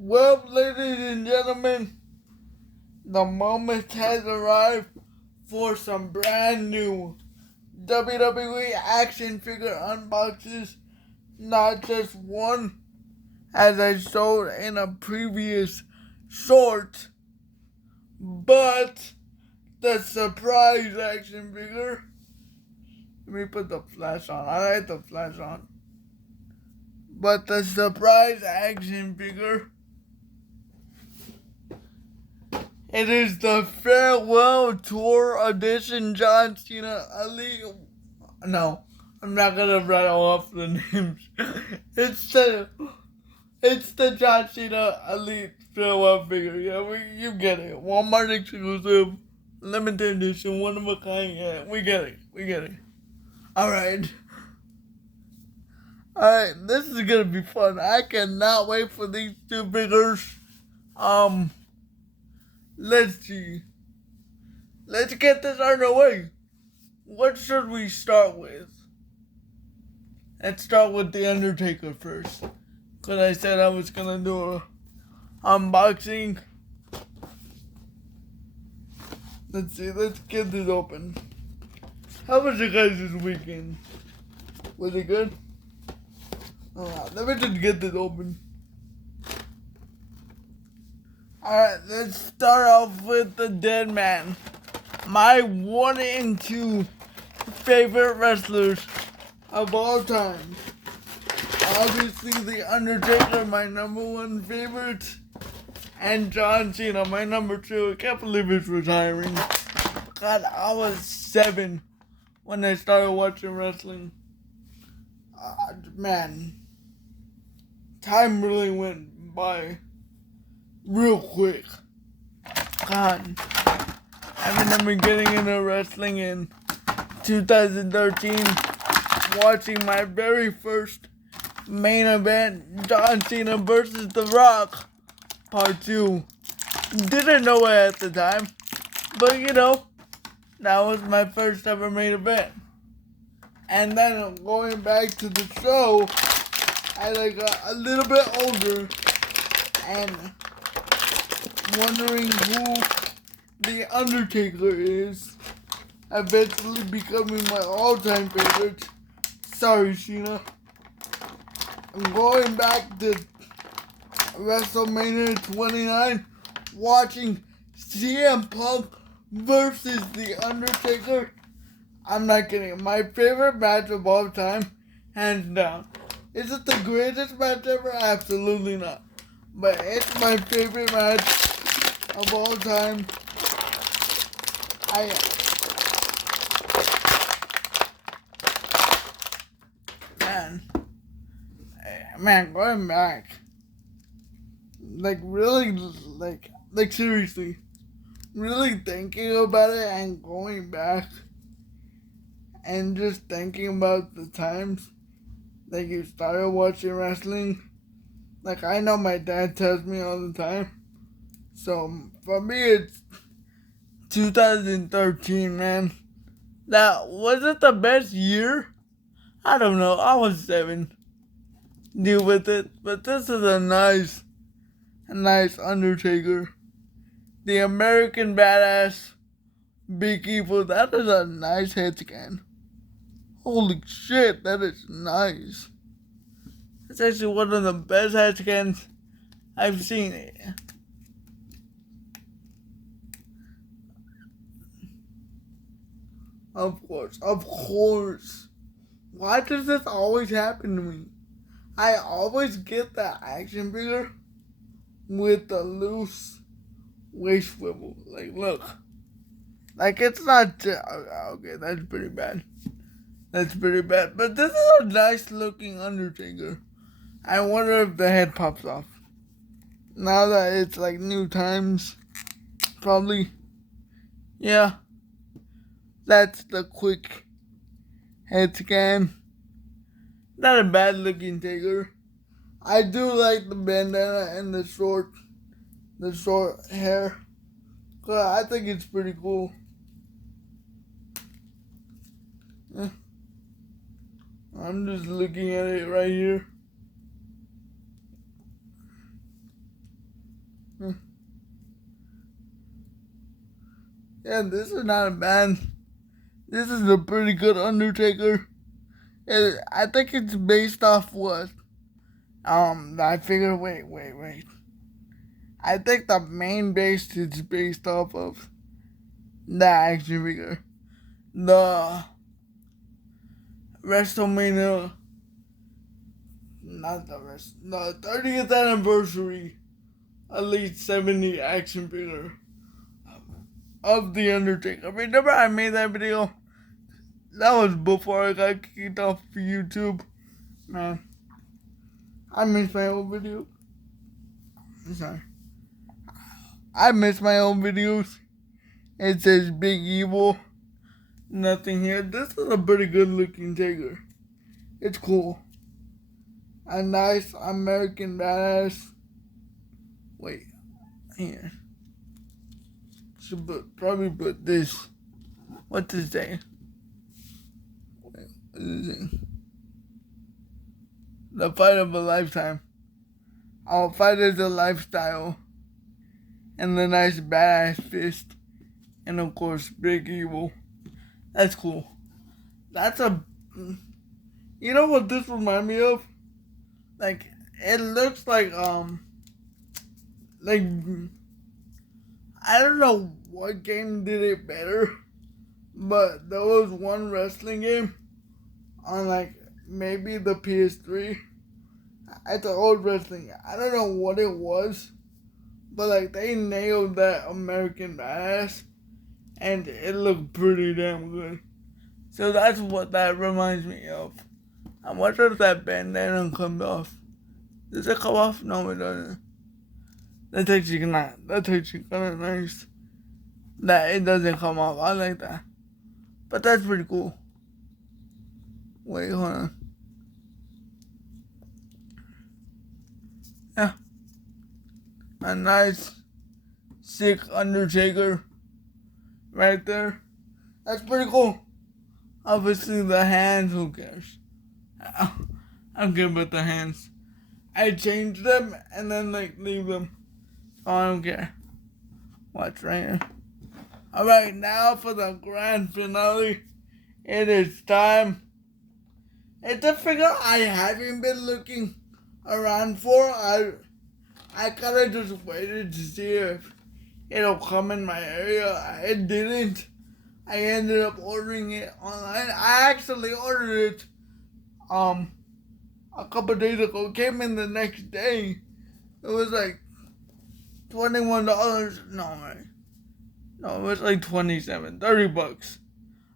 Well, ladies and gentlemen, the moment has arrived for some brand new WWE action figure unboxes. Not just one, as I showed in a previous short, but the surprise action figure. Let me put the flash on. I like the flash on. But the surprise action figure. It is the Farewell Tour Edition John Cena Elite. No, I'm not gonna rattle off the names. It's the John Cena Elite Farewell figure. Yeah, you get it. Walmart exclusive, limited edition, one of a kind. Yeah, we get it. Alright. Alright, this is gonna be fun. I cannot wait for these two figures. Let's see. Let's get this out of the way. What should we start with? Let's start with The Undertaker first. Because I said I was going to do an unboxing. Let's see. Let's get this open. How was you guys this weekend? Was it good? Alright, let me just get this open. Alright, let's start off with the Dead Man. My 1 and 2 favorite wrestlers of all time. Obviously, The Undertaker, my number 1 favorite. And John Cena, my number 2. I can't believe he's retiring. God, I was 7 when I started watching wrestling. Man, time really went by real quick. God, I remember getting into wrestling in 2013, watching my very first main event, John Cena versus The Rock, Part 2. Didn't know it at the time, but that was my first ever main event. And then going back to the show, I got a little bit older and wondering who The Undertaker is, eventually becoming my all-time favorite. Sorry, Cena. I'm going back to WrestleMania 29, watching CM Punk versus The Undertaker. I'm not kidding. My favorite match of all time, hands down. Is it the greatest match ever? Absolutely not. But it's my favorite match of all time. Man, going back, seriously, really thinking about it and going back and just thinking about the times that you started watching wrestling. I know my dad tells me all the time. So, for me, it's 2013, man. That wasn't the best year. I don't know. I was 7. Deal with it. But this is a nice Undertaker. The American Badass Big Evil. That is a nice head scan. Holy shit, that is nice. It's actually one of the best head scans I've seen. Of course. Why does this always happen to me? I always get the action figure with the loose waist swivel. Look. It's not... Okay, that's pretty bad. But this is a nice looking Undertaker. I wonder if the head pops off. Now that it's new times. Probably. Yeah. That's the quick head scan. Not a bad looking Taker. I do like the bandana and the short hair. I think it's pretty cool. Yeah. I'm just looking at it right here. Yeah, this is not a bad. This is a pretty good Undertaker. I think it's based off what? I figure. Wait. I think the main base is based off of the action figure. The WrestleMania, not the 30th anniversary Elite 70 action figure of The Undertaker. Remember I made that video? That was before I got kicked off of YouTube. Man, I miss my old video. I'm sorry. I miss my old videos. It says Big Evil. Nothing here. This is a pretty good looking Taker. It's cool. A nice American badass. Wait, here. Probably put this. What's this say? Wait, what is it? The fight of a lifetime. Our fight is a lifestyle. And the nice badass fist. And of course, Big Evil. That's cool. That's a... You know what this reminds me of? Like, it looks like, I don't know what game did it better, but there was one wrestling game on, like, maybe the PS3. It's an old wrestling game. I don't know what it was, but, like, they nailed that American badass, and it looked pretty damn good. So that's what that reminds me of. I wonder if that bandana comes off. Does it come off? No, it doesn't. That's actually kind of nice. That it doesn't come off. I like that. But that's pretty cool. Wait, hold on. Yeah. A nice, sick Undertaker right there. That's pretty cool. Obviously, the hands, who cares? I'm good with the hands. I change them and then, like, leave them. So I don't care. Watch right here. Alright, now for the grand finale. It is time. It's a figure I haven't been looking around for. I kind of just waited to see if it'll come in my area. It didn't. I ended up ordering it online. I actually ordered it a couple days ago. It came in the next day. It was like $21. No, it was like $30.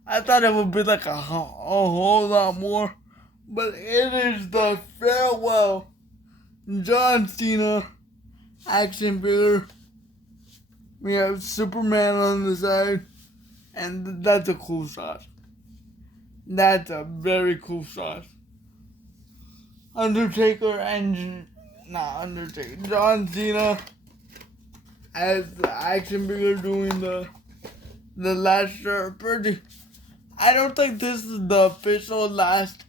I thought it would be like a whole lot more, but it is the farewell John Cena action figure. We have Superman on the side, and that's a cool shot. That's a very cool shot. John Cena as the action figure doing the last shirt. I don't think this is the official last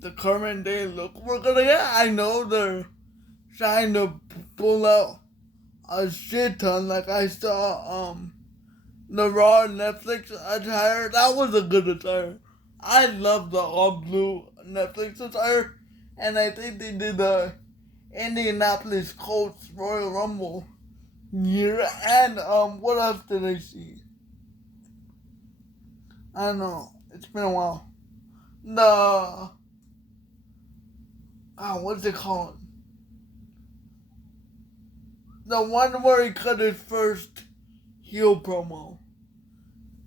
the current day look we're gonna get. I know they're trying to pull out a shit ton. Like I saw the Raw Netflix attire. That was a good attire. I love the all blue Netflix attire, and I think they did the Indianapolis Colts Royal Rumble year. And what else did I see? I don't know. It's been a while. What's it called? The one where he cut his first heel promo.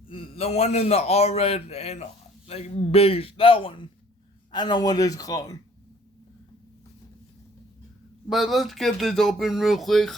The one in the all red and like beige. That one. I don't know what it's called. But let's get this open real quick.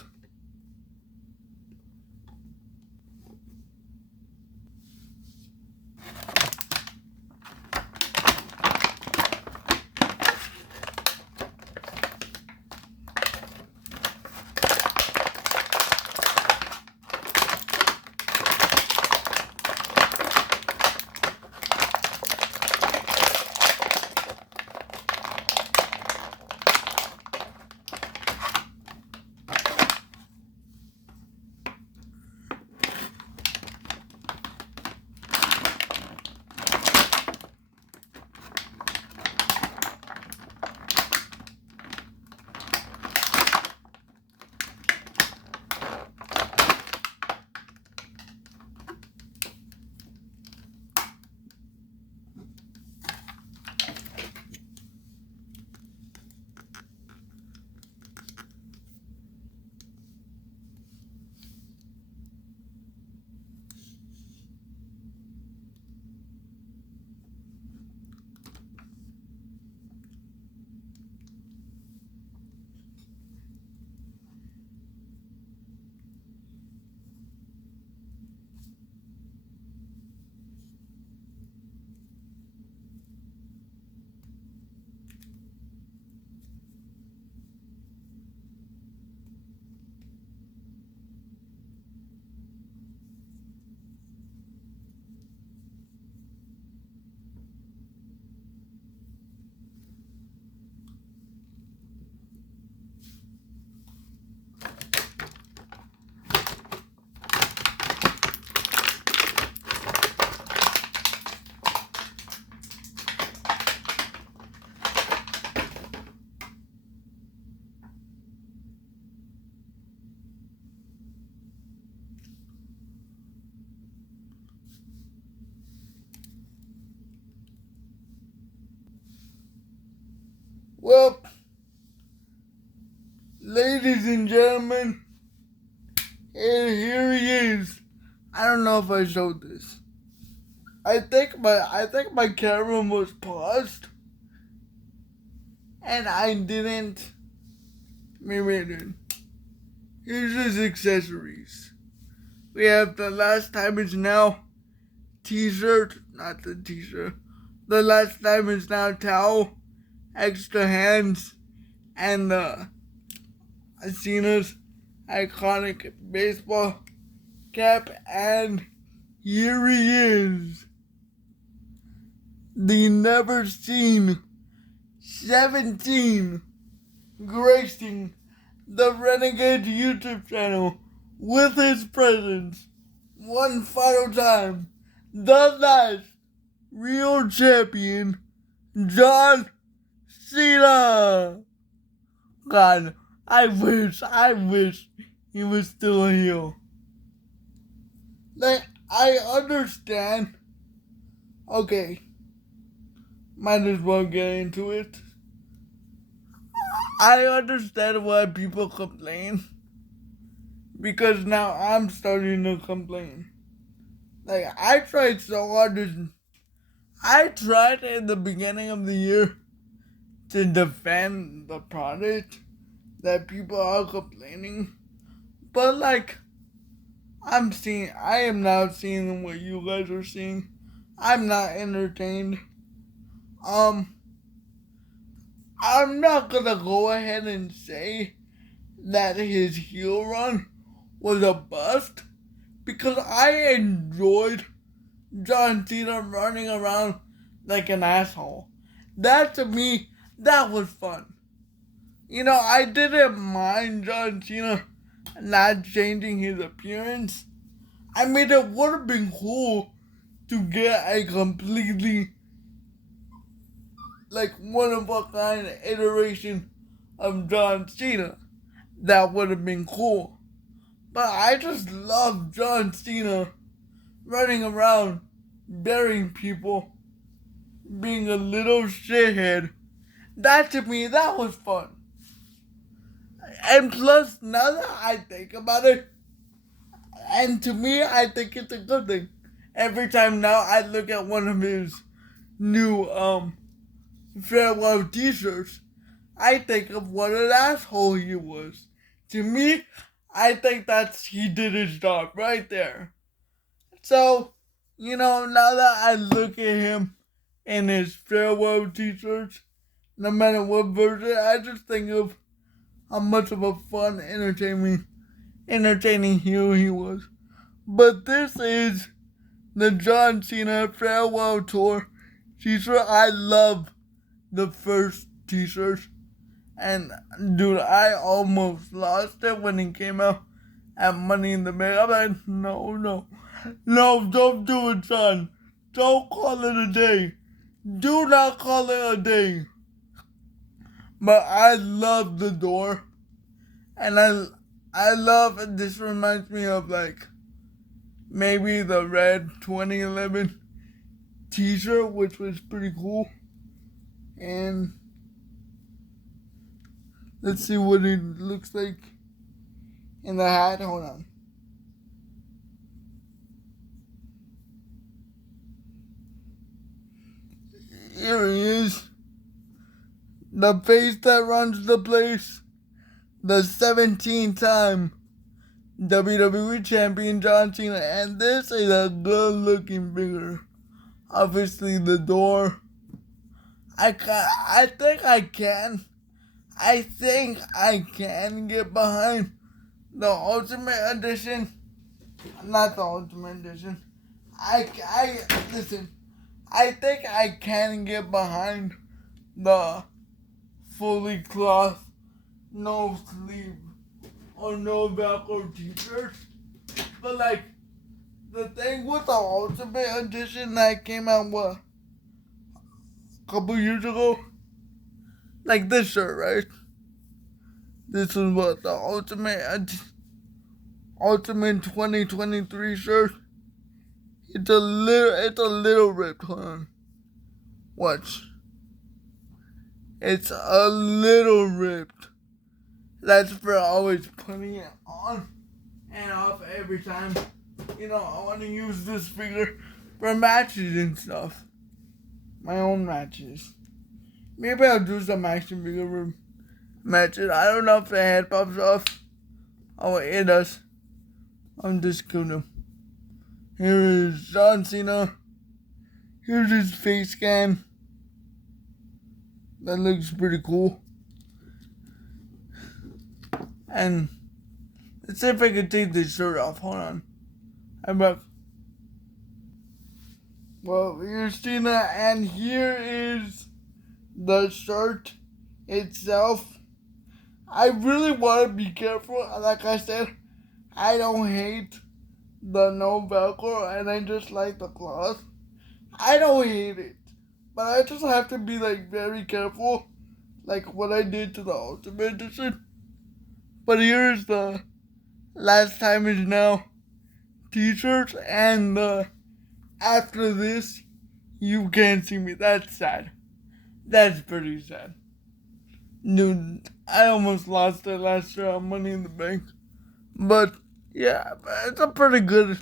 Well, ladies and gentlemen, and here he is. I don't know if I showed this. I think my camera was paused, and I didn't. Maybe I didn't. Here's his accessories. We have the Last Time Is Now t-shirt, not the t-shirt. The Last Time Is Now towel, extra hands, and the Cena's iconic baseball cap, and here he is. The never seen 17 gracing the Renegade YouTube channel with his presence one final time. The last real champion, John Cena. God, I wish he was still a heel. Like, I understand. Okay, might as well get into it. I understand why people complain, because now I'm starting to complain. Like, I tried so hard I tried in the beginning of the year to defend the product that people are complaining, but like, I am now seeing what you guys are seeing. I'm not entertained. I'm not gonna go ahead and say that his heel run was a bust, because I enjoyed John Cena running around like an asshole. That, to me, that was fun. You know, I didn't mind John Cena not changing his appearance. I mean, it would have been cool to get a completely, like, one-of-a-kind iteration of John Cena. That would have been cool. But I just love John Cena running around, burying people, being a little shithead. That, to me, that was fun. And plus, now that I think about it, and to me, I think it's a good thing. Every time now I look at one of his new farewell t-shirts, I think of what an asshole he was. To me, I think he did his job right there. So, you know, now that I look at him in his farewell t-shirts, no matter what version, I just think of how much of a fun, entertaining heel he was. But this is the John Cena Farewell Tour t-shirt. I love the first t-shirt. And dude, I almost lost it when it came out at Money in the Bank. I'm like, no, don't do it, son. Don't call it a day. Do not call it a day. But I love the door. And I love, this reminds me of like maybe the red 2011 t-shirt, which was pretty cool. And let's see what it looks like in the hat. Hold on. Here he is. The face that runs the place. The 17-time WWE Champion John Cena. And this is a good looking figure. Obviously the door. I think I can get behind the Ultimate Edition. Not the Ultimate Edition. Listen. I think I can get behind the fully cloth, no sleeve, or no Velcro t-shirt. But like, the thing with the Ultimate Edition that came out, what, a couple years ago? Like this shirt, right? This is what, the Ultimate 2023 shirt. It's a little ripped. Hold on. Watch. it's a little ripped. That's for always putting it on and off every time. I want to use this figure for matches and stuff. My own matches. Maybe I'll do some action figure matches. I don't know if the head pops off. Oh, it does. I'm just gonna. Here is John Cena. Here's his face scan. That looks pretty cool. And let's see if I can take this shirt off. Hold on. I'm back. Well, here's Cena, and here is the shirt itself. I really want to be careful. Like I said, I don't hate the no Velcro, and I just like the cloth. I don't hate it, but I just have to be very careful, like what I did to the Ultimate Edition. But here's the Last Time Is Now t-shirts, and after this, you can't see me. That's sad. That's pretty sad. Dude, I almost lost it last year on Money in the Bank. But yeah, it's a pretty good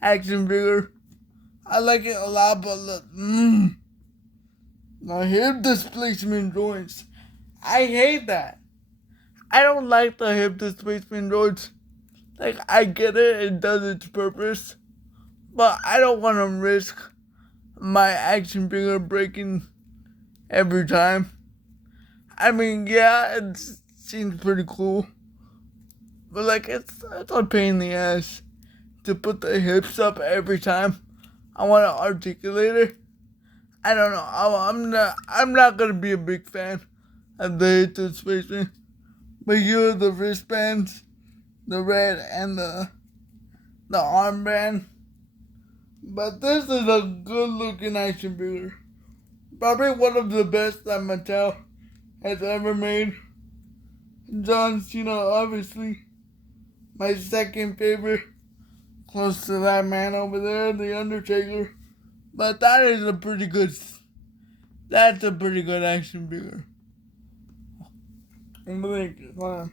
action figure. I like it a lot, but look, the hip displacement joints. I hate that. I don't like the hip displacement joints. Like, I get it does its purpose, but I don't want to risk my action figure breaking every time. I mean, yeah, it seems pretty cool, but it's a pain in the ass to put the hips up every time I want to articulate it. I don't know. I'm not gonna be a big fan of the hip displacement. But here are the wristbands, the red and the armband. But this is a good looking action figure. Probably one of the best that Mattel has ever made. John Cena, obviously, my second favorite, close to that man over there, the Undertaker. But that's a pretty good action figure. I'm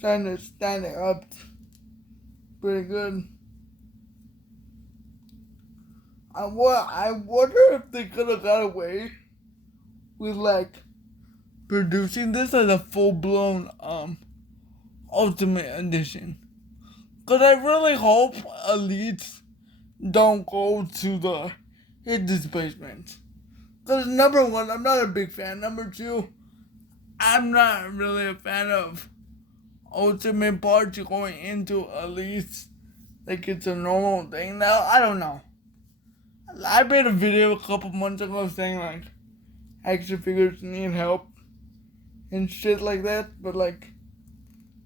trying to stand it up. Pretty good. I wonder if they could have got away with producing this as a full-blown Ultimate Edition. Cause I really hope Elites don't go to the hip displacement. Cause number one, I'm not a big fan. Number two, I'm not really a fan of Ultimate parts going into Elites. Like it's a normal thing now. I don't know. I made a video a couple months ago saying action figures need help and shit like that, but I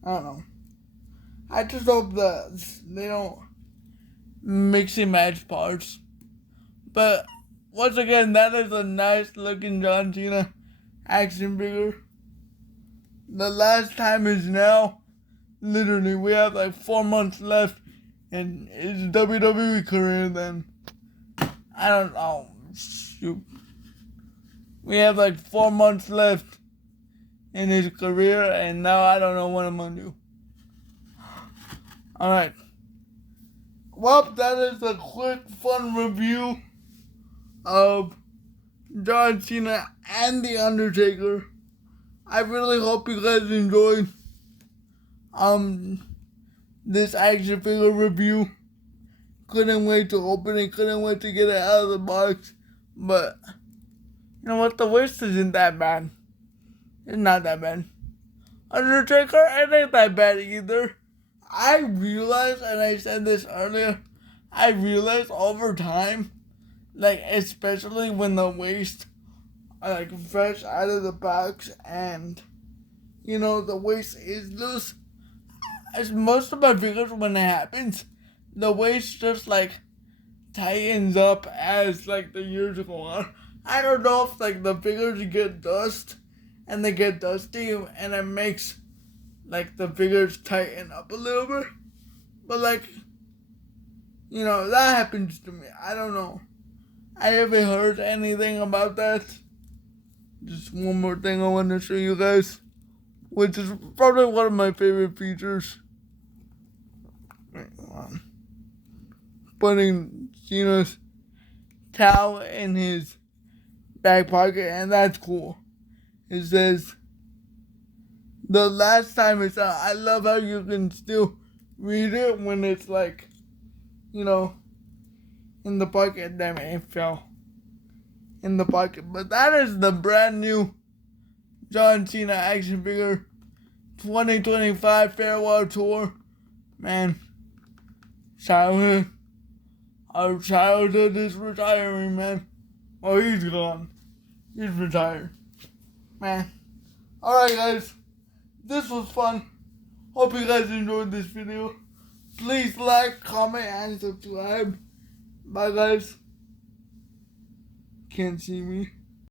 don't know. I just hope that they don't mix and match parts. But once again, that is a nice looking John Cena action figure. The Last Time Is Now. Literally, we have 4 months left in his WWE career. Then I don't know. Shoot. We have 4 months left in his career, and now I don't know what I'm gonna do. Alright. Well, that is a quick, fun review of John Cena and The Undertaker. I really hope you guys enjoyed this action figure review. Couldn't wait to open it, couldn't wait to get it out of the box. But you know what? The waist isn't that bad. It's not that bad. Undertaker, it ain't that bad either. I realized, and I said this earlier, I realized over time, especially when the waist are fresh out of the box and the waist is loose. As most of my figures, when it happens, the waist just tightens up as the years go on. I don't know if the figures get dust and they get dusty and it makes the figures tighten up a little bit. But that happens to me. I don't know. I haven't heard anything about that. just one more thing I want to show you guys, which is probably one of my favorite features. Wait, hold on. Putting Cena's towel in his back pocket, and that's cool. It says, the last time it's out. I love how you can still read it when it's like, you know, in the pocket. Damn it, it fell in the pocket. But that is the brand new John Cena action figure 2025 farewell tour. Man, childhood. Our childhood is retiring, man. Oh, he's gone. He's retired. Man. Alright, guys. This was fun. Hope you guys enjoyed this video. Please like, comment, and subscribe. Bye, guys. Can't see me.